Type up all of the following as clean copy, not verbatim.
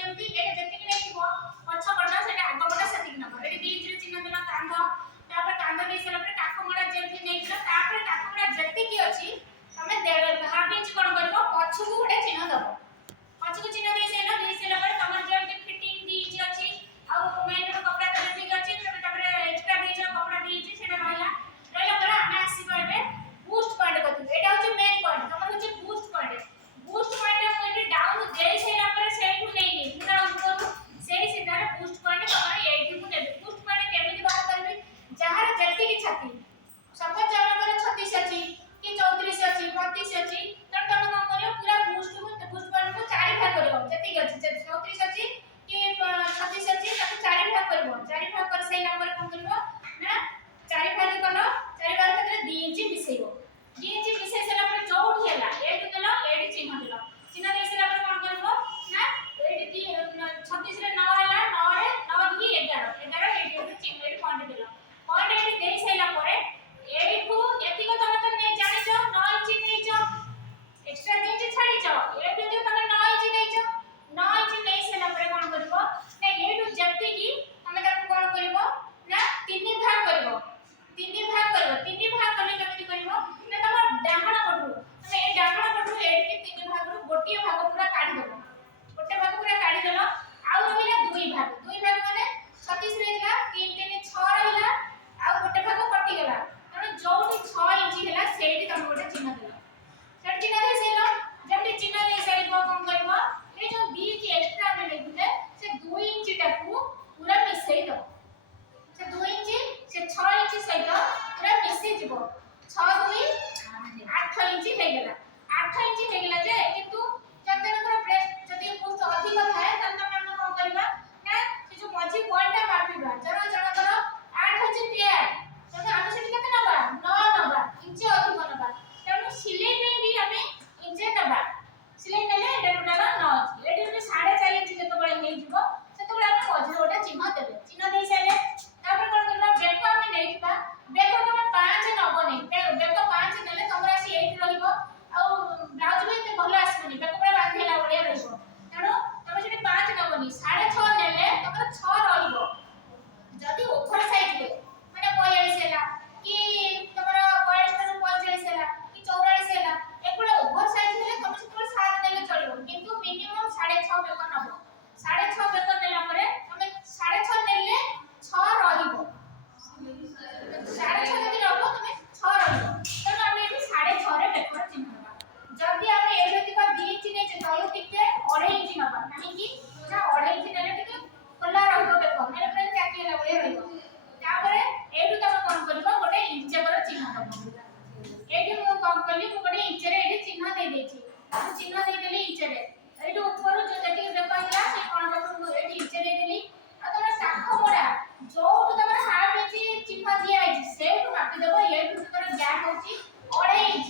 ଯେମିତି ଏଟା ଯେତିକି ନେଇଥିବ ପଛ ପଟ ସେଟା ଆଗ ପଟ ସେତିକି ନବ। ଏଠି 2 ଇଞ୍ଚ ଚିହ୍ନ ଦେଲା କାନ୍ଧ, ତାପରେ କାନ୍ଧ ଦେଇ ସାରିଲା ପରେ କାଖମଡ଼ା ଯେମିତି ନେଇଥିଲା, ତାପରେ କାଖମଡ଼ା ଯେତିକି ଅଛି ତମେ ହାଫ୍ ଇଞ୍ଚ କଣ କରିବ ପଛକୁ ଗୋଟେ ଚିହ୍ନ ଦବ। ପଛକୁ ଚିହ୍ନ ଦେଇ ସାରିଲା ପରେ ତମର ଯେମିତି ଫିଟିଂ 2 ଇଞ୍ଚ ଅଛି ଆଉ ମେନ୍ କପଡ଼ା ଯେତିକି ଅଛି ତାପରେ ଏକ୍ସଟ୍ରା ଦେଇଛ କପଡ଼ା 2 ଇଞ୍ଚ ସେଟା ରହିଲା ପରେ ଆମେ ଆସିବା ଏବେ ବୁଷ୍ଟ ପଏଣ୍ଟ କତିକି। ଏଟା ହଉଛି ମେନ୍ ପଏଣ୍ଟ, ତମର ହଉଛି ବୁଷ୍ଟ ପଏଣ୍ଟ। ବୁଷ୍ଟ ପଏଣ୍ଟ ମୁଁ ଏଠି ଡାଉन ଦେଇ ସାରିଲା ପରେ ସେଇଠୁ ନେଇକି ପୁରା ଉପରକୁ ସେଇ ସିଧାରେ ବୁଷ୍ଟ ପଏଣ୍ଟ ତମର ଏଇଠିକୁ ନେବେ। ବୁଷ୍ଟ ପଏଣ୍ଟ କେମିତି ବାହାର କରିବି, ଯାହାର ଯେତିକି ଛାତି, ସପୋଜ ଜଣଙ୍କର 36 ଅଛି କି 34 ଅଛି 32 ଅଛି, ତ ତମେ କଣ କରିବ ପୁରା ବୁଷ୍ଟ ପଏଣ୍ଟ କୁ 4 ଭାଗ କରିବ। ଯେତିକି ଅଛି 34 ଅଛି କି 36 ଅଛି ତାକୁ 4 ଭାଗ କରିବ। 4 ଭାଗ କରି ସାରିଲା ପରେ କଣ କରିବ ନା 4 ଭାଗ କଲ, 4 ଭାଗ ଭିତରେ 2 ଇଞ୍ଚ ମିଶେଇବ। 2 ଇଞ୍ଚ ମିଶେଇ ସାରିଲା ପରେ ଯୋଉଠି ହେଲା ଏଇଠୁ ଦେଲ, ଏଇଠି ଚିହ୍ନ ଦେଲ। ଚିହ୍ନ ଦେଇ ସାରିଲା ପରେ କଣ କରିବ ନା ଏଇଠି 36 ରେ 9 ହେଲା, 9 ରେ 9 2 11, 11 ଏଇଠି ଗୋଟେ ଚିହ୍ନ ଏଇଠି ପଏଣ୍ଟ ଦେଲ। ପଏଣ୍ଟ ଏଇଠି ଦେଇ ସାରିଲା ପରେ ଏଇଠୁ ଏତିକି ତମେ ତ ଜାଣିଛ 9 ଇଞ୍ଚ ନେଇଛ, ଏକ୍ସଟ୍ରା 2 ଇଞ୍ଚ ଛାଡ଼ିଛ, ଏଇଠୁ ଯଦି ତମେ 9 ଇଞ୍ଚ ନେଇଛ, 9 ଇଞ୍ଚ ନେଇ ସାରିଲା ପରେ କଣ କରିବ ନା ଏଇଠୁ ଯେତିକି ତମେ ତାକୁ କଣ କରିବ ନା 3 ଭାଗ କରିବ। 3 ଭାଗ କରିବ। 3 ଭାଗ କଲେ କେମିତି କରିବ ନା ତମ ଡାହାଣ ପଟୁ ତମେ ଏ ଡାହାଣ ପଟୁ ଏଇଠି 3 ଭାଗରୁ ଗୋଟିଏ ଭାଗ ପୁରା କାଢି ଦେବ। ଗୋଟେ ଭାଗ ପୁରା କାଢି ଦେଲ, ଆଉ ରହିଲା 2 ଭାଗ। 2 ଭାଗ ମାନେ 36 ରହିଲା, 3 3 6 ରହିଲା, ଆଉ ଗୋଟେ ଭାଗ କଟିଗଲା। ତେଣୁ ଯୋଉଠି 6 ଇଞ୍ଚ ହେଲା ସେଇଠି ତମେ ଗୋଟେ ଚିହ୍ନ ଦେଲ। ସେଠି ଚିହ୍ନ ଦେଇ ସାରିଲ, ଯେମିତି ଚିହ୍ନ ଦେଇ ସାରିବ କଣ କରିବ ଏ ଯୋଉ 2 ଇଞ୍ଚ ଏକ୍ସଟ୍ରା ଆମେ ନେଇଥିଲେ ସେ 2 ଇଞ୍ଚ ଟାକୁ ପୁରା ମିଶେଇ ଦବ। ସେ 2 ଇଞ୍ଚ ସେ 6 ଇଞ୍ଚ ସହିତ ପୁରା ମିଶି ଯିବ। 6 2 8 ଇଞ୍ଚ ହେଇଗଲା। 8 ଇଞ୍ଚ ହେଇଗଲା ଯେ କିନ୍ତୁ ଜଣଙ୍କର ବ୍ରେଷ୍ଟ ଯଦି ବହୁତ ଅଧିକ ଥାଏ ତାହେଲେ ଆମେ କଣ କରିବା ନା ସେ ଯୋଉ ମଝି ପଏଣ୍ଟଟା ମାପିବା। ଜଣଙ୍କର 8 ଅଛି ପେୟାର, ତେଣୁ ଆମେ ସେଠି କେତେ ନବା 9 ନବା, ଇଞ୍ଚ ଅଧିକ ନବା। ତେଣୁ ସିଲେଇ ପାଇଁ ବି ଆମେ ଇଞ୍ଚ ନବା। ସିଲେଇ ନେଲେ ଏଟା ଟୋଟାଲ 9 ଅଛି। ଏଠି ଯଦି 4.5 ଇଞ୍ଚ ଯେତେବେଳେ ହେଇଯିବ ସେତେବେଳେ ଆମେ ମଝିରେ ଗୋଟେ ଚିହ୍ନ ଦେବେ। ଚିହ୍ନ ଦେଇ ସାରିଲେ ତାପରେ କଣ କରିବା ବେକ ଆମେ ନେଇଥିବା, ବେକ ତମେ 5 ନବନି। ବେକ 5 ନେଲେ ତମର ଆସି ଏଇଠି ରହିବ ଆଉ ବ୍ଲାଉଜ ବି ଏତେ ଭଲ ଆସିବନି, ବେକ ପୁରା ବାନ୍ଧିଲା ଭଳିଆ ରହିବ। ତେଣୁ ତମେ ସେଠି 5 ନବନି, 6.5 ନେଲେ ତମର 6 ରହିବ। ଯଦି ଓଭର ସାଇଜ ହୁଏ ମାନେ 42 ହେଲା କି ତମର 42 ରୁ 45 ହେଲା କି 44 ହେଲା, ଏଗୁଡା ଓଭର ସାଇଜ ହେଲେ ତମେ ସେତେବେଳେ 7 ନେଲେ ଚଳିବ, କିନ୍ତୁ ମିନିମମ୍ 6.5 ବେକ ନବ। 6.5 ବେକ ନେଲା ପରେ ତମେ 6.5 ନେଲେ 6 ରହିବ। 6.5 ଯଦି ନବ ତମେ 6 ରହିବ। ତେଣୁ ଆମେ ଏଠି 6.5 ରେ ବେକର ଚିହ୍ନ ଦେବା। ଯଦି ଆମେ ଏଇଠିକା 2 ଇଞ୍ଚ ନେଇଛେ ତଳୁ ଟିକେ 2.5 ଇଞ୍ଚ ନବା। କାହିଁକି ନା 2.5 ଇଞ୍ଚ ନେଲେ ଟିକେ ଖୋଲା ରହିବ ବେକ, ମାନେ ପୁରା ଚାକି ହେଲା ଭଳିଆ ରହିବ। ତାପରେ ଏଇଠୁ ତମେ କଣ କରିବ ଗୋଟେ ଇଞ୍ଚର ଚିହ୍ନ ଦବ। ଏଇଠି ମୁଁ କଣ କଲି ମୁଁ ଗୋଟେ ଇଞ୍ଚରେ ଏଇଠି ଚିହ୍ନ ଦେଇ ଦେଇଛି। ମୁଁ ଚିହ୍ନ ଦେଇଦେଲି ଇଞ୍ଚରେ। ଏଇଠୁ ଉପରୁ ଯେତିକି ବେକ ହେଲା ସେ କଣଟାକୁ ମୁଁ ଏଇଠି ଇଞ୍ଚ ଦେଇଦେଲି। ଆଉ ତମର କାଖମଡ଼ା ଯୋଉଠୁ ତମର ହାଫ୍ ଇଞ୍ଚ ଚିହ୍ନ ଦିଆ ହେଇଛି ସେଇଠୁ ମାପି ଦେବ। ଏଇଠୁ ତମର ଗ୍ୟାପ୍ ହଉଛି 2.5 ଇଞ୍ଚ।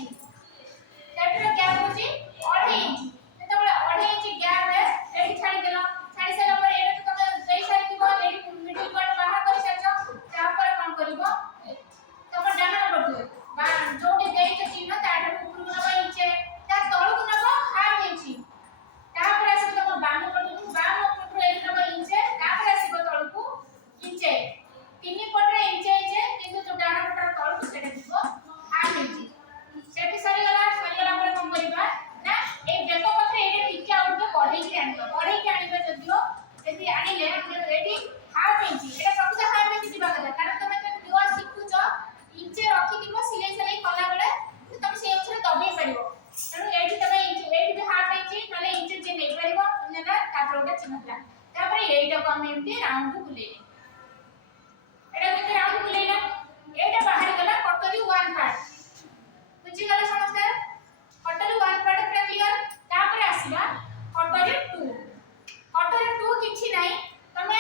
ସେଠୁର ଗ୍ୟାପ୍ ହଉଛି 2.5 ଇଞ୍ଚ। ଯେତେବେଳେ 2.5 ଇଞ୍ଚ ଗ୍ୟାପ୍ ଏଇଠି ଛାଡ଼ିଦେଲ, ଛାଡ଼ି ସାରିଲା ପରେ ଏଇଠି ତମେ ଦେଇ ସାରିଥିବ, ଏଇଠି ମିଡିଲ ପଏଣ୍ଟ ବାହାର କରି ସାରିଛ। ତାପରେ କଣ କରିବ ତମ ଡାହାଣ ପଟୁ ଯୋଉଠି ଦେଇଛ ଚିହ୍ନ ତାଠାରୁ ଉପରକୁ ନବ ଇଞ୍ଚେ, ତା ତଳକୁ ନବ ହାଫ୍ ଇଞ୍ଚ। ତାପରେ ଆସିବ ତମ ବାମ ପଟକୁ, ବାମ ପଟରୁ ଏଇଠି ନବ ଇଞ୍ଚେ, ତାପରେ ଆସିବ ତଳକୁ ଇଞ୍ଚେ। 3 ପଟରେ ଇଞ୍ଚେ ଇଞ୍ଚେ, କିନ୍ତୁ ଯୋଉ ଡାହାଣ ପଟର ତଳକୁ ସେଟା ଯିବ ହାଫ୍ ଇଞ୍ଚ। ସେଠି ସରିଗଲା ପରେ କଣ କରିବା ନା ଏଇ ବେକ ପାଖରେ ଏଇଟା ଟିକେ ଆଉ ଟିକେ ବଢେଇକି ଆଣିବ। ବଢେଇକି ଆଣିବ ଯଦିଓ ଯଦି ଆଣିଲେ ଏଠି ହାଫ୍ ଇଞ୍ଚ, ଏଟା ପ୍ରକୃତ ହାଫ୍ ଇଞ୍ଚ ଯିବା କଥା। କାରଣ ତମେ ତ ନୂଆ ଶିଖୁଛ, ଇଞ୍ଚେ ରଖିଥିବ ସିଲେଇ ସିଲେଇ କଲା ବେଳେ ତମେ ସେଇ ଅନୁସାରେ ଦବେଇ ପାରିବ। ତେଣୁ ଏଇଠି ତମେ ଏଇଠି ବି ହାଫ୍ ଇଞ୍ଚ ନହେଲେ ଇଞ୍ଚ ଯେ ନେଇ ପାରିବ ନେଲା। ତାପରେ ଗୋଟେ ଚିହ୍ନ ଦେଲା, ତାପରେ ଏଇଟାକୁ ଆମେ ଏମିତି ରାଉଣ୍ଡ ବୁଲେଇଲେ। ଏଟା କେତେ ରାଉଣ୍ଡ ବୁଲେଇଲା, ଏଇଟା ବାହାରି ଗଲା କଟରୀ 1 ପାର୍ଟ। ବୁଝିଗଲା ସମସ୍ତେ? କଟରୀ 1 ପାର୍ଟ ପୁରା କ୍ଲିୟର। ତାପରେ ଆସିବା କଟରୀ 2। କଟରୀ 2 କିଛି ନାହିଁ, ତମେ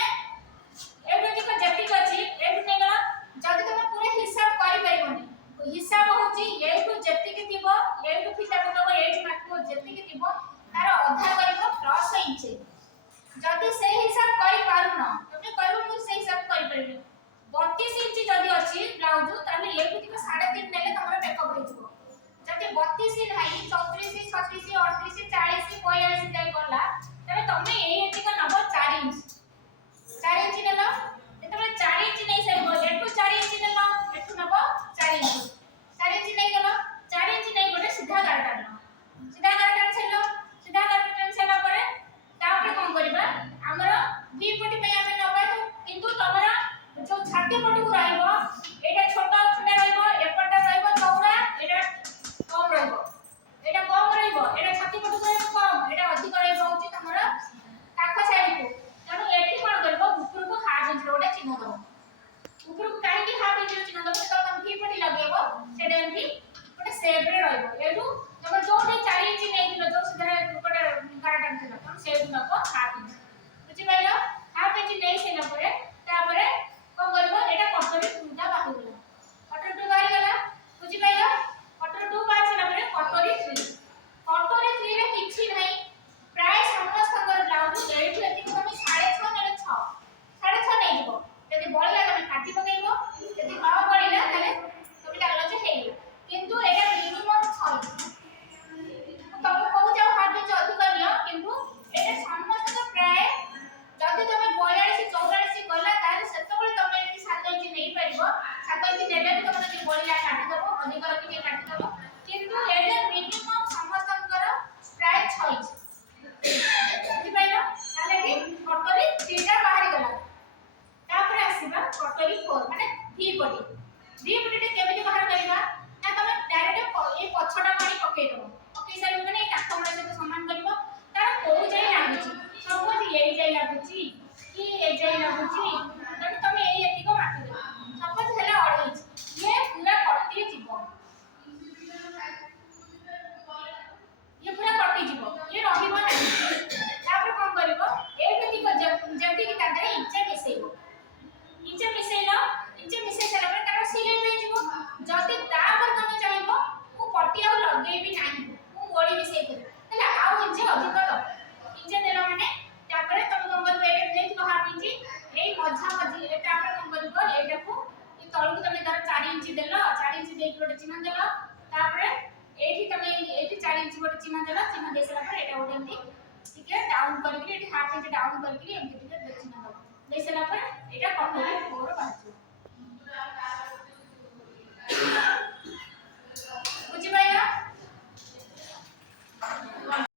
ଏଇଟା ଯେତିକି ଅଛି ଏଇଠୁ ନେଇଗଲା। ଯଦି ତମେ ପୁରା ହିସାବ କରିପାରିବନି, ହିସାବ ହଉଛି ଏଇଠୁ ଯେତିକି ଥିବ ଏଇଠୁ ଫିତାକୁ ଦବ, ଏଇଠି ମାପିବ ଯେତିକି ଥିବ ତାର ଅଧା କରିବ ପ୍ଲସ ଇଞ୍ଚେ। ଯଦି ସେଇ ହିସାବ କରିପାରୁନ, ତମେ କହିବ ମୁଁ ସେଇ ହିସାବ କରିପାରିବି। 32 ଇଞ୍ଚ ଯଦି ଅଛି ବ୍ଲାଉଜ, ତାହେଲେ ଏଇଠୁ ଟିକେ 3.5 ନେଲେ ତମର ମେକଅପ୍ ହେଇଯିବ। ଯଦି 32 ନାହିଁ 34 36 एठू तब जो 4 इंच नहीं दिलो जो सीधा गोटे गारा टांगथिलो तब से गुणक हाफ इंच बुझि पाइलो हाफ इंच नहीं सेला परे तापरे को करबो एटा कटोरी टूटा बाहु गला कटोरी टू बाहर गला बुझि पाइलो कटोरी टू बाहर सेला परे कटोरी 3 रे किछि नहीं प्राय समस्त कर ब्लाउज एठू एति तमे 6.5 नेले 6 6.5 नहीं जिवो यदि बळला तमे काटी पकेइबो यदि न बळिला ताले तमे लागलो जे हेइ किंतु एटा मिनिमम 6 तमे कहू जाओ हाथ में अधिक नियो किंतु एटा समस्त तो प्राय जदि तमे 42 44 गला ताले सेतबेले तमे एटी 7 इंच नै परिबो 7 इंच नेले भी तमे जे बळिला काटी दबो अधिक रखि के काटी दबो किंतु एटा मिनिमम समस्त कर प्राय 6 इंच बुझि पाइलो ताले कि कटोरी 3 टा बाहर गला तापर आसीबा कटोरी 4 माने वी पटी केमिति बाहर करबा ना तमे डायरेक्ट ए पछटा पानी पकेइ दबो पकेइ सारि माने काठमड़ा सहित समान करबो तार कोउ जाई लागुची सब एई जाई लागुची कि ए जाई लागुची तने तमे एई एति को माटी दे सपोज हेला 2.5 इंच ये पूरा कटि जीवो ये पूरा कटि जीवो ये रहिबो नै तापर कोन करबो ए कति को जति कि तादरे इंच मिसेइबो इंच मिसेइ सारा पर तार सिलाई होई जीवो जति तापर तमे चाहिबो मु पट्टी आ लगेबी नाही मु मोड़ी मिसेइ कर तले आउ इंच अधिक दो इंच देला माने तापर तमे कोन करबो ए देखिबो हाफ इंच एई मझा मझी एटा आपण कोन करबो एटा को ई तळकु तमे तार 4 इंच देलो 4 इंच देई गोटे चिन्ह देलो तापर एठी तमे एठी 4 इंच गोटे चिन्ह देलो चिन्ह दे सारा पर एटा गोटे एंती ठीक है डाउन करके एठी हाफ इंच डाउन करके एंती चिन्ह दो दे सारा पर एटा कटोरी